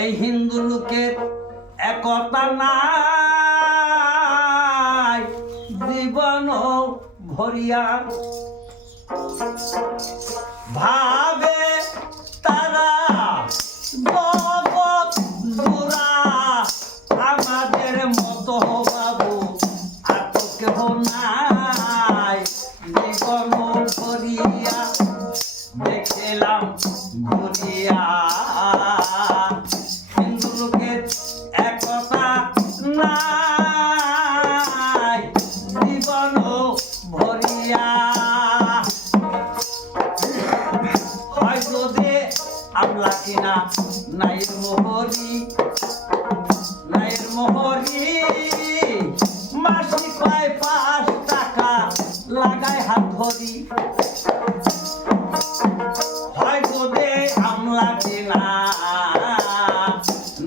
এই হিন্দু লোকের একতা নাই জীবন ভরিয়া ভাবে তারা জগৎ জোড়া আমাদের মতো বাবু আর তো কেহ নাই জীবন ভরিয়া দেখলাম ঘুরিয়া হিন্দু লোকের একতা নাই জীবন ভরিয়া হয়তো দে আমলা কিনা নাইর মোহরি মাসিক পায় 5 টাকা লাগায় হাত ধরি হয়তো দে আমলা কিনা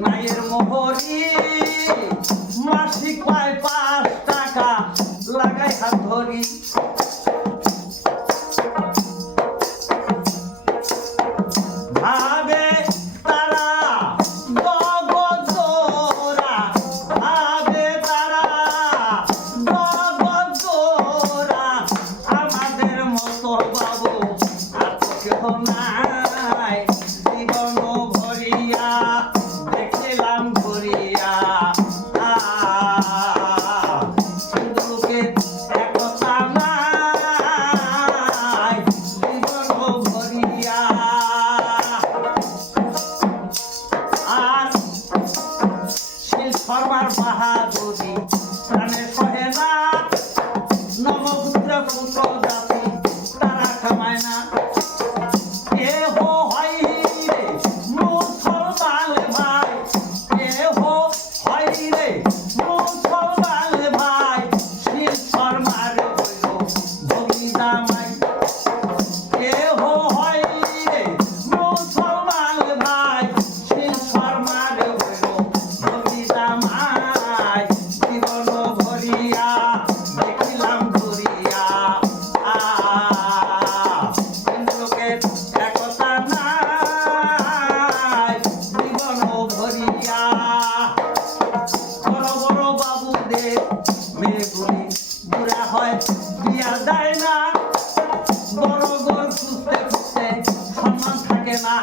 নাইর মোহরি মাসিক পায় 5 টাকা লাগায় হাত ধরি ভাবে তারা জগৎ জোড়া ভাবে তারা জগৎ জোড়া আমাদের মতো বাবু আর তো কেহ নাই জীবন ভরিয়া দেখলাম ঘুরিয়া হিন্দু লোকের একতা নাই জীবন ভরিয়া আর শিলফরমার বাহাদুরি প্রাণে সহে না নবপুত্র পুত্র জাতি তারা খামায় না কেহ হয় রে মুসলমান ভাই কেহ হয় রে মুসলমান ভাই শিলফরমার হইল ভগি দামাই কেহ হয় রে মুসলমান ভাই শিলফরমার হইল ভগি দামাই জীবন ভরিয়া দেখিলাম ঘুরিয়া হিন্দু লোকের একতা নাই জীবন ভরিয়া বড় বড় বাবুদের মেয়েগুলি বুড়া হয় বিয়া দেয় না বড় ঘর খুঁজতে খুঁজতে সম্মান থাকে না